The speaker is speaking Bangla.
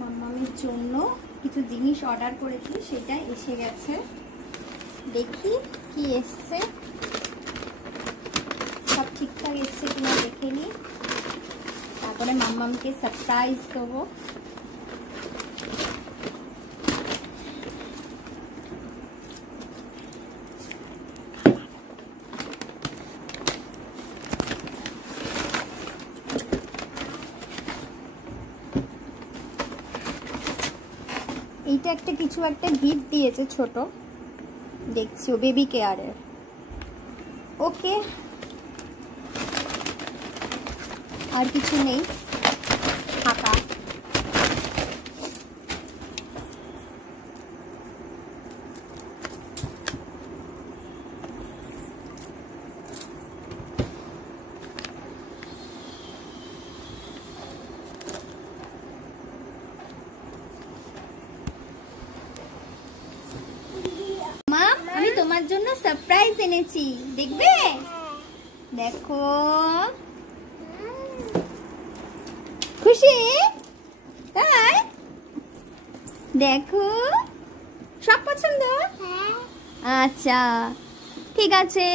মাম্মামের জন্য কিছু জিনিস অর্ডার করেছি, সেটা এসে গেছে। দেখি কি এসছে, সব ঠিকঠাক এসছে কিনা দেখে নি, তারপরে মাম্মামকে সারপ্রাইজ দেবো। এইটা একটা কিছু একটা গিফট দিয়েছে ছোট, দেখছি ও বেবি কেয়ারের। ওকে, আর কিছু নেই, ফাঁকা। মাম, আমি তোমার জন্য সারপ্রাইজ এনেছি, দেখবে? দেখো, খুশি? তাই দেখো, সব পছন্দ? আচ্ছা ঠিক আছে।